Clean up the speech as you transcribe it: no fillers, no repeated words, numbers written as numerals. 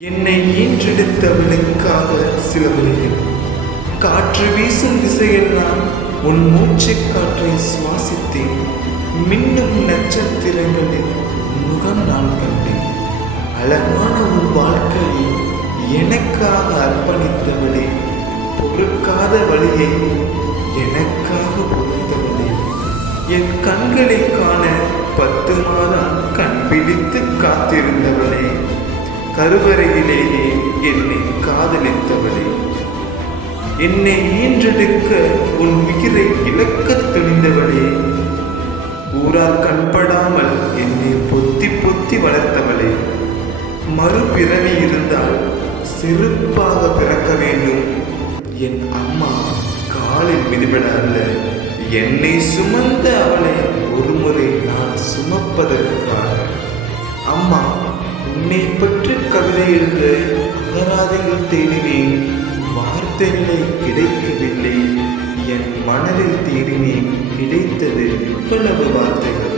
என்னை ஈன்றெடுத்தவளுக்காக சிலவழிகள். காற்று வீசும் திசையெல்லாம் உன் மூச்சுக் காற்றை சுவாசித்தேன். மின்னும் நட்சத்திரங்களில் முகம் நான் கண்டேன். அழகான உன் வாழ்க்கையை எனக்காக அர்ப்பணித்தவளே, பொறுக்காத வழியை எனக்காக பொறுத்தவளே, என் கண்களை காண 10 மாதம் கண் பிடித்து காத்திருந்தவளே, கருவறையிலேயே என்னை காதலித்தவளே, என்னை ஈன்றெடுக்க உன் உயிரை இழக்கத் துணிந்தவளே, ஊரால் கண்படாமல் என்னை பொத்தி பொத்தி வளர்த்தவளே, மறுபிறவி இருந்தால் செருப்பாக பிறக்க வேண்டும். என் அம்மா காலில் மிதிபட அல்ல, என்னை சுமந்த அவளை ஒருமுறை நான் சுமப்பதற்காக. அம்மா, உன்னை பற்றி கவிதை எழுத அகராதிகள் தேடினேன், வார்த்தைகளை கிடைக்கவில்லை. என் மனதில் தேடினேன், கிடைத்தது இவ்வளவு வார்த்தைகள்.